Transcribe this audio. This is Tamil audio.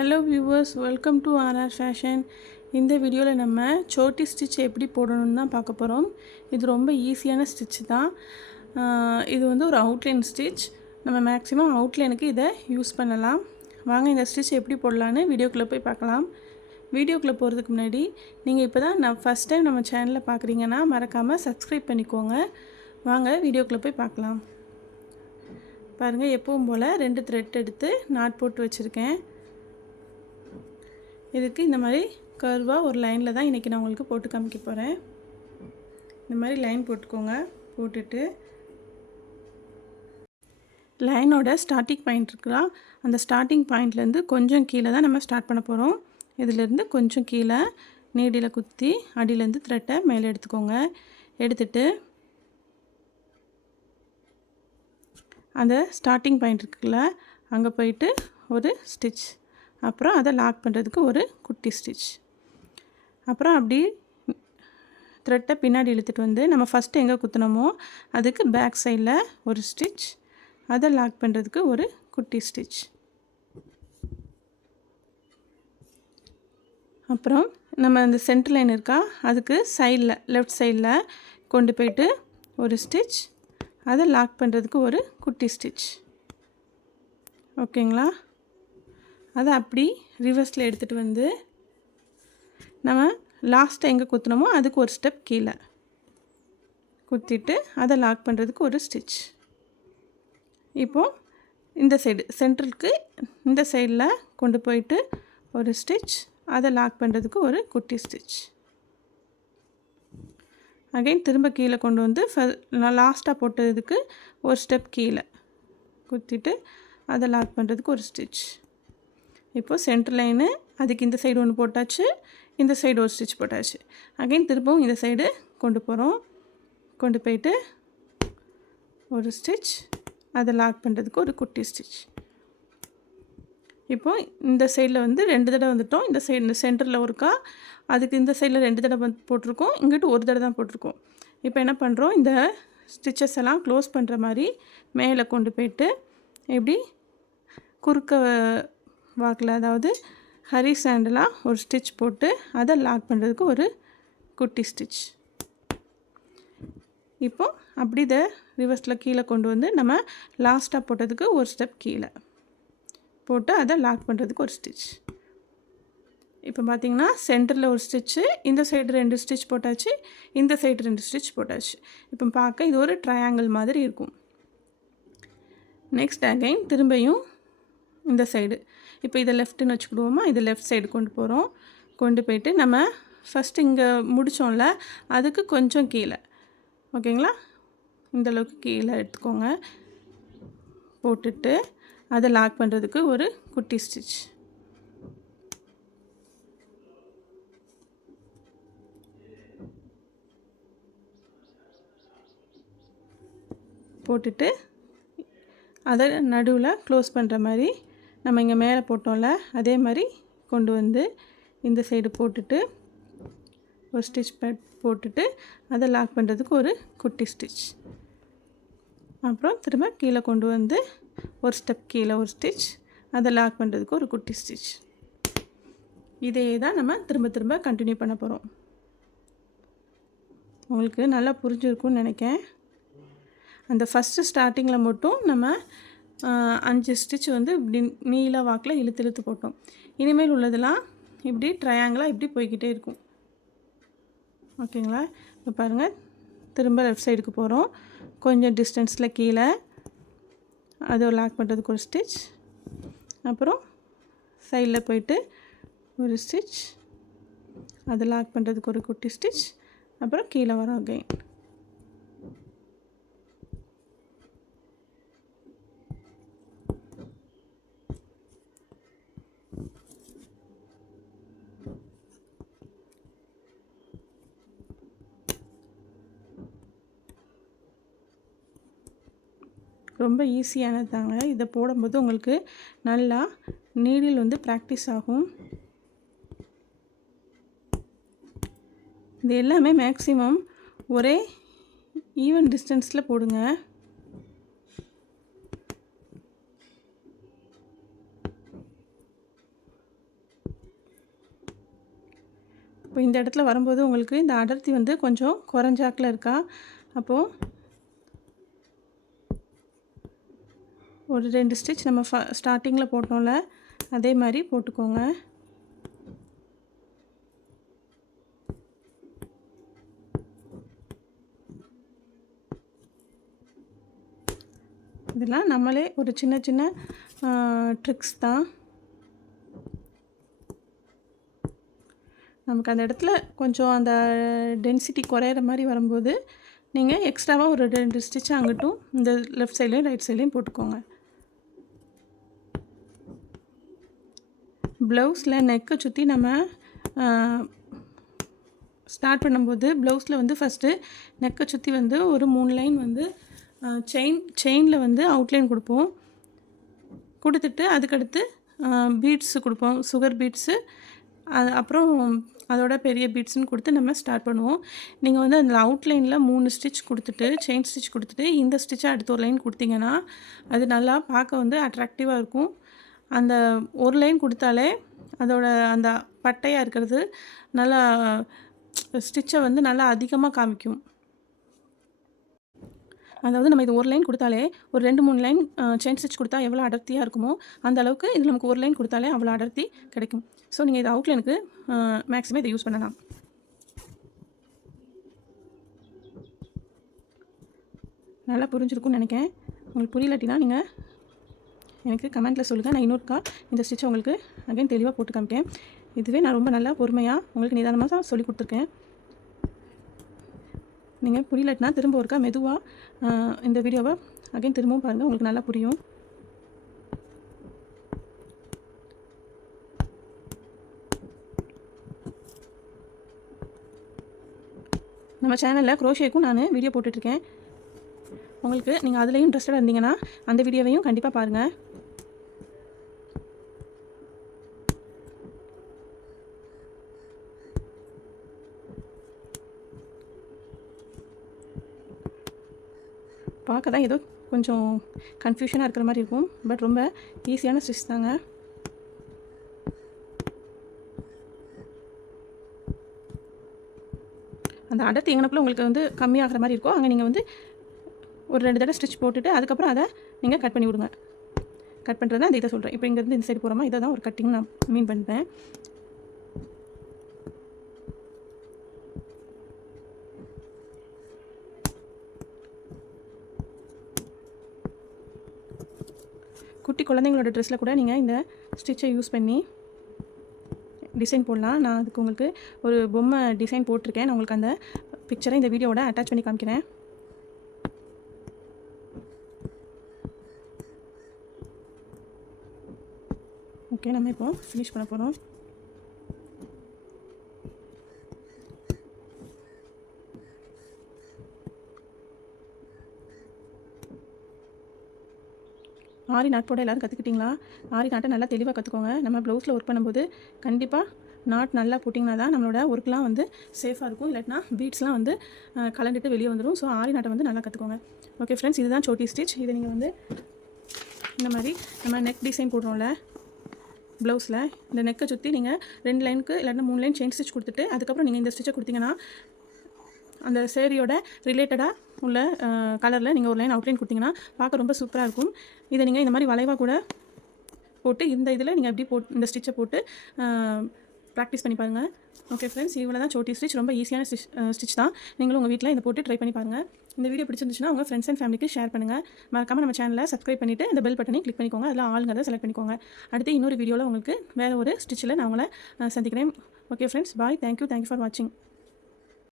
Hello viewers, welcome to RR fashion. இந்த வீடியோவில் நம்ம சோட்டி ஸ்டிச் எப்படி போடணும்னு தான் பார்க்க போகிறோம். இது ரொம்ப ஈஸியான ஸ்டிச் தான். இது வந்து ஒரு அவுட்லைன் ஸ்டிச். நம்ம மேக்ஸிமம் அவுட்லைனுக்கு இதை யூஸ் பண்ணலாம். வாங்க இந்த ஸ்டிச் எப்படி போடலான்னு வீடியோக்குள்ளே போய் பார்க்கலாம். வீடியோக்குள்ளே போகிறதுக்கு முன்னாடி நீங்கள் இப்போ தான் ஃபஸ்ட் டைம் நம்ம சேனலில் பார்க்குறீங்கன்னா மறக்காமல் சப்ஸ்கிரைப் பண்ணிக்கோங்க. வாங்க வீடியோக்குள்ளே போய் பார்க்கலாம். பாருங்கள், எப்பவும் போல் 2 த்ரெட் எடுத்து நாட் போட்டு வச்சுருக்கேன். இதுக்கு இந்த மாதிரி கர்வாக ஒரு லைனில் தான் இன்றைக்கி நான் உங்களுக்கு போட்டு காமிக்க போகிறேன். இந்த மாதிரி லைன் போட்டுக்கோங்க. போட்டுட்டு லைனோட ஸ்டார்டிங் பாயிண்ட் இருக்குதா, அந்த ஸ்டார்டிங் பாயிண்ட்லேருந்து கொஞ்சம் கீழே தான் நம்ம ஸ்டார்ட் பண்ண போகிறோம். இதிலேருந்து கொஞ்சம் கீழே நீடியில் குத்தி அடியிலேருந்து த்ரெட்டை மேலே எடுத்துக்கோங்க. எடுத்துட்டு அந்த ஸ்டார்டிங் பாயிண்ட் இருக்குல்ல, அங்கே போயிட்டு ஒரு ஸ்டிச், அப்புறம் அதை லாக் பண்ணுறதுக்கு ஒரு குட்டி ஸ்டிச், அப்புறம் அப்படி த்ரெட்டை பின்னாடி இழுத்துட்டு வந்து நம்ம ஃபஸ்ட்டு எங்கே குத்தினோமோ அதுக்கு பேக் சைடில் ஒரு ஸ்டிச், அதை லாக் பண்ணுறதுக்கு ஒரு குட்டி ஸ்டிச், அப்புறம் நம்ம அந்த சென்டர் லைன் இருக்கா அதுக்கு சைடில் லெஃப்ட் சைடில் கொண்டு போயிட்டு ஒரு ஸ்டிச், அதை லாக் பண்ணுறதுக்கு ஒரு குட்டி ஸ்டிச். ஓகேங்களா? அதை அப்படி ரிவர்ஸில் எடுத்துகிட்டு வந்து நம்ம லாஸ்ட்டாக எங்கே குத்தினோமோ அதுக்கு ஒரு ஸ்டெப் கீழே குத்திட்டு அதை லாக் பண்ணுறதுக்கு ஒரு ஸ்டிச். இப்போது இந்த சைடு சென்டருக்கு இந்த சைடில் கொண்டு போயிட்டு ஒரு ஸ்டிச், அதை லாக் பண்ணுறதுக்கு ஒரு குட்டி ஸ்டிச். அகைன் திரும்ப கீழே கொண்டு வந்து லாஸ்ட்டாக போட்டதுக்கு ஒரு ஸ்டெப் கீழே குத்திட்டு அதை லாக் பண்ணுறதுக்கு ஒரு ஸ்டிச். இப்போது சென்டர் லைனு அதுக்கு இந்த சைடு ஒன்று போட்டாச்சு, இந்த சைடு ஒரு ஸ்டிச் போட்டாச்சு. அகைன் திரும்பவும் இந்த சைடு கொண்டு போகிறோம். கொண்டு போயிட்டு ஒரு ஸ்டிச், அதை லாக் பண்ணுறதுக்கு ஒரு குட்டி ஸ்டிச். இப்போது இந்த சைடில் வந்து 2 தடவை வந்துட்டோம். இந்த சைடு இந்த சென்டரில் ஒருக்கா, அதுக்கு இந்த சைடில் 2 தடவை போட்டிருக்கோம், இங்கிட்டு ஒரு தடவை தான் போட்டிருக்கோம். இப்போ என்ன பண்ணுறோம், இந்த ஸ்டிச்சஸ் எல்லாம் க்ளோஸ் பண்ணுற மாதிரி மேலே கொண்டு போயிட்டு எப்படி குறுக்க வாக்கில், அதாவது ஹரிசாண்டலாக ஒரு ஸ்டிச் போட்டு அதை லாக் பண்ணுறதுக்கு ஒரு குட்டி ஸ்டிச். இப்போது அப்படி இதை ரிவர்ஸில் கீழே கொண்டு வந்து நம்ம லாஸ்ட்டாக போட்டதுக்கு ஒரு ஸ்டெப் கீழே போட்டு அதை லாக் பண்ணுறதுக்கு ஒரு ஸ்டிச். இப்போ பார்த்திங்கன்னா சென்டரில் ஒரு ஸ்டிச்சு, இந்த சைடு 2 ஸ்டிச் போட்டாச்சு, இந்த சைடு 2 ஸ்டிச் போட்டாச்சு. இப்போ பார்க்க இது ஒரு ட்ரையாங்கிள் மாதிரி இருக்கும். நெக்ஸ்ட் அகைன் திரும்பியும் இந்த சைடு, இப்போ இதை லெஃப்ட்டுன்னு வச்சுக்கிடுவோமா, இது லெஃப்ட் சைடு கொண்டு போகிறோம். கொண்டு போயிட்டு நம்ம ஃபஸ்ட்டு இங்கே முடித்தோம்ல அதுக்கு கொஞ்சம் கீழே, ஓகேங்களா, இந்தளவுக்கு கீழே எடுத்துக்கோங்க. போட்டுட்டு அதை லாக் பண்ணுறதுக்கு ஒரு குட்டி ஸ்டிச். போட்டுட்டு அதை நடுவில் க்ளோஸ் பண்ணுற மாதிரி நம்ம இங்கே மேலே போட்டோம்ல அதே மாதிரி கொண்டு வந்து இந்த சைடு போட்டுட்டு ஒரு ஸ்டிச் போட்டுட்டு அதை லாக் பண்ணுறதுக்கு ஒரு குட்டி ஸ்டிச். அப்புறம் திரும்ப கீழே கொண்டு வந்து ஒரு ஸ்டெப் கீழே ஒரு ஸ்டிச், அதை லாக் பண்ணுறதுக்கு ஒரு குட்டி ஸ்டிச். இதே தான் நம்ம திரும்ப திரும்ப கண்டினியூ பண்ண போகிறோம். உங்களுக்கு நல்லா புரிஞ்சிருக்கும்னு நினைக்கிறேன். அந்த ஃபஸ்ட்டு ஸ்டார்டிங்கில் மட்டும் நம்ம 5 ஸ்டிச் வந்து இப்படி நீல வாக்கில் இழுத்து இழுத்து போட்டோம். இனிமேல் உள்ளதெல்லாம் இப்படி ட்ரையாங்கிளாக இப்படி போய்கிட்டே இருக்கும். ஓகேங்களா? இப்போ பாருங்கள், திரும்ப லெஃப்ட் சைடுக்கு போகிறோம். கொஞ்சம் டிஸ்டன்ஸில் கீழே அதை லாக் பண்ணுறதுக்கு ஒரு ஸ்டிச், அப்புறம் சைடில் போயிட்டு ஒரு ஸ்டிச், அதை லாக் பண்ணுறதுக்கு ஒரு குட்டி ஸ்டிச், அப்புறம் கீழே வரோம் அகைன். ரொம்ப ஈஸியானது தாங்க. இதை போடும்போது உங்களுக்கு நல்லா நீடில் வந்து ப்ராக்டிஸ் ஆகும். இது எல்லாமே மேக்ஸிமம் ஒரே ஈவன் டிஸ்டன்ஸில் போடுங்க. இந்த இடத்துல வரும்போது உங்களுக்கு இந்த அடர்த்தி வந்து கொஞ்சம் குறைஞ்சாக்கில் இருக்கா. அப்போது ஒரு 2 ஸ்டிச் நம்ம ஸ்டார்டிங்கில் போட்டோம்ல அதே மாதிரி போட்டுக்கோங்க. இதெல்லாம் நம்மளே ஒரு சின்ன சின்ன ட்ரிக்ஸ் தான். நமக்கு அந்த இடத்துல கொஞ்சம் அந்த டென்சிட்டி குறையிற மாதிரி வரும்போது நீங்கள் எக்ஸ்ட்ராவாக ஒரு 2 ஸ்டிச் அங்கிட்டும் இந்த லெஃப்ட் சைட்லேயும் ரைட் சைட்லேயும் போட்டுக்கோங்க. ப்ளவுஸில் நெக்கை சுற்றி நம்ம ஸ்டார்ட் பண்ணும்போது ப்ளவுஸில் வந்து ஃபஸ்ட்டு நெக்கை சுற்றி வந்து ஒரு 3 லைன் வந்து செயினில் வந்து அவுட்லைன் கொடுப்போம். கொடுத்துட்டு அதுக்கடுத்து பீட்ஸு கொடுப்போம், சுகர் பீட்ஸு. அப்புறம் அதோட பெரிய பீட்ஸ்னு கொடுத்து நம்ம ஸ்டார்ட் பண்ணுவோம். நீங்கள் வந்து அதில் அவுட்லைனில் 3 ஸ்டிச் கொடுத்துட்டு செயின் ஸ்டிச் கொடுத்துட்டு இந்த ஸ்டிச்சை அடுத்த ஒரு லைன் கொடுத்தீங்கன்னா அது நல்லா பார்க்க வந்து அட்ராக்டிவாக இருக்கும். அந்த ஒரு லைன் கொடுத்தாலே அதோட அந்த பட்டையாக இருக்கிறது நல்லா ஸ்டிச்சை வந்து நல்லா அதிகமாக காமிக்கும். அதாவது நம்ம இது ஒரு லைன் கொடுத்தாலே ஒரு 2-3 லைன் செயின் ஸ்டிச் கொடுத்தா எவ்வளோ அடர்த்தியாக இருக்குமோ அந்த அளவுக்கு இது நமக்கு ஒரு லைன் கொடுத்தாலே அவ்வளோ அடர்த்தி கிடைக்கும். ஸோ நீங்கள் இது அவுட்லைனுக்கு மேக்ஸிமம் இதை யூஸ் பண்ணலாம். நல்லா புரிஞ்சிருக்கும்னு நினைக்கிறேன். உங்களுக்கு புரியலாட்டினா நீங்கள் எனக்கு கமெண்ட்டில் சொல்லுங்கள். நான் இன்னொருக்கா இந்த ஸ்டிச்சை உங்களுக்கு அகைன் தெளிவாக போட்டு காமிக்கேன். இதுவே நான் ரொம்ப நல்லா பொறுமையாக உங்களுக்கு நிதானமாக தான் சொல்லி கொடுத்துருக்கேன். நீங்கள் புரியலட்டினா திரும்ப ஒருக்கா மெதுவாக இந்த வீடியோவை அகைன் திரும்பவும் பாருங்கள், உங்களுக்கு நல்லா புரியும். நம்ம சேனலில் க்ரோஷேக்கும் நான் வீடியோ போட்டுட்ருக்கேன். உங்களுக்கு நீங்கள் அதுலேயும் இன்ட்ரெஸ்டடாக இருந்தீங்கன்னா அந்த வீடியோவையும் கண்டிப்பாக பாருங்கள். பார்க்க தான் ஏதோ கொஞ்சம் கன்ஃபியூஷனாக இருக்கிற மாதிரி இருக்கும், பட் ரொம்ப ஈஸியான ஸ்டிச் தாங்க. அந்த அடர்த்தி எங்கனக்குள்ள உங்களுக்கு வந்து கம்மியாகிற மாதிரி இருக்கோ அங்கே நீங்கள் வந்து ஒரு 2 தடவை ஸ்டிச் போட்டுட்டு அதுக்கப்புறம் அதை நீங்கள் கட் பண்ணி விடுங்க. கட் பண்ணுறது தான் அந்த இதை சொல்கிறேன். இப்போ இங்கேருந்து இந்த சைடு போகிறோமா, இதை தான் ஒரு கட்டிங் நான் மீன் பண்ணுறேன். குட்டி குழந்தைங்களோட ட்ரெஸ்ஸில் கூட நீங்கள் இந்த ஸ்டிச்சை யூஸ் பண்ணி டிசைன் போடலாம். நான் அதுக்கு உங்களுக்கு ஒரு பொம்மை டிசைன் போட்டிருக்கேன். நான் உங்களுக்கு அந்த பிக்சரை இந்த வீடியோவோட அட்டாச் பண்ணி காமிக்கிறேன். ஓகே, நம்ம இப்போ ஃபினிஷ் பண்ண போகிறோம். ஆரி நாட் போட எல்லோரும் கற்றுக்கிட்டிங்களா? ஆரி நாட்டை நல்லா தெளிவாக கற்றுக்கோங்க. நம்ம ப்ளவுஸில் ஒர்க் பண்ணும்போது கண்டிப்பாக நாட் நல்லா போட்டிங்கன்னா தான் நம்மளோட ஒர்க்லாம் வந்து சேஃபாக இருக்கும். இல்லாட்டினா பீட்ஸ்லாம் வந்து கலந்துட்டு வெளியே வந்துடும். ஸோ ஆரி நாட்டை வந்து நல்லா கற்றுக்கோங்க. ஓகே ஃப்ரெண்ட்ஸ், இதுதான் சோட்டி ஸ்டிச். இதை நீங்கள் வந்து இந்த மாதிரி நம்ம நெக் டிசைன் போடுறோம்ல ப்ளவுஸில், இந்த நெக்கை சுற்றி நீங்கள் 2 லைனுக்கு இல்லாட்டினா 3 லைன் செயின் ஸ்டிச் கொடுத்துட்டு அதுக்கப்புறம் நீங்கள் இந்த ஸ்டிச்சை கொடுத்தீங்கன்னா அந்த சேரீயோட ரிலேட்டடாக உள்ள கலரில் நீங்கள் ஒரு லைன் அவுட்லைன் கொடுத்தீங்கன்னா பார்க்க ரொம்ப சூப்பராக இருக்கும். இதை நீங்கள் இந்த மாதிரி வளைவாக கூட போட்டு இந்த இதில் நீங்கள் எப்படி இந்த ஸ்டிச்சை போட்டு ப்ராக்டிஸ் பண்ணி பாருங்கள். ஓகே ஃப்ரெண்ட்ஸ், இவ்வளோ தான் சோட்டி ஸ்டிச். ரொம்ப ஈஸியான ஸ்டிச் தான். நீங்களும் உங்கள் வீட்டில் இதை போட்டு ட்ரை பண்ணி பாருங்கள். இந்த வீடியோ பிடிச்சிருந்துச்சுன்னா உங்கள் ஃப்ரெண்ட்ஸ் அண்ட் ஃபேமிலிக்கு ஷேர் பண்ணுங்கள். மறக்காமல் நம்ம சேனலை சப்ஸ்கிரைப் பண்ணிவிட்டு இந்த பெல் பட்டனை கிளிக் பண்ணிக்கோங்க. அதில் ஆளுங்கிறத செலக்ட் பண்ணிக்கோங்க. அடுத்து இன்னொரு வீடியோவில் உங்களுக்கு வேறு ஒரு ஸ்டிச்சில் நான் உங்களை சந்திக்கிறேன். Okay friends, bye. Thank you for வாட்சிங்.